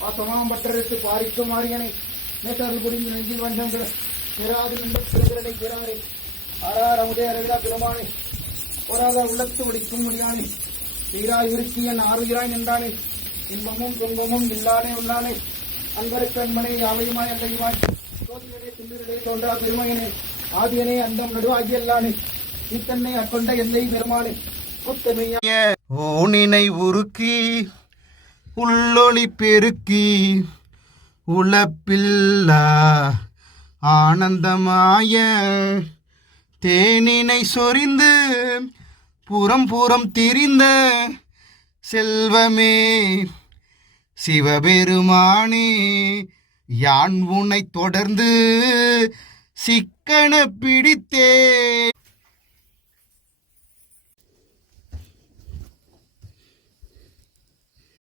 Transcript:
பாசமாம் பட்டருக்கு பாரிக்கும் மாறியனை நேற்று புரிந்து நெஞ்சில் வந்தம் நிராது நின்று திருகிறனை பிறவரை ஆறார் அமுதே அரவிதா பெருமானை. போராத உள்ளத்து முடிக்கும் முடியானே சீராய் இருக்கியன் ஆறுகிறாய் நின்றானே. இன்பமும் துன்பமும் இல்லானே உள்ளானே அன்பருக்கு அன்பனை யாவையுமாய் அல்லையுமாய். சோதிகளே திண்டிரே தோன்றா பெருமையனே. ஆதியனே அந்தம் நடுவாகி அல்லானே. இத்தன்னை அக்கொண்ட எல்லை பெருமானே. புத்தமையா ஊனினை உருக்கி உள்ளொளி பெருக்கி உழப்பில்லா ஆனந்தமாய தேனினை சொரிந்து புறம் புறம் திரிந்த செல்வமே சிவபெருமானே யான் உன்னை தொடர்ந்து சிக்கன பிடித்தேன்.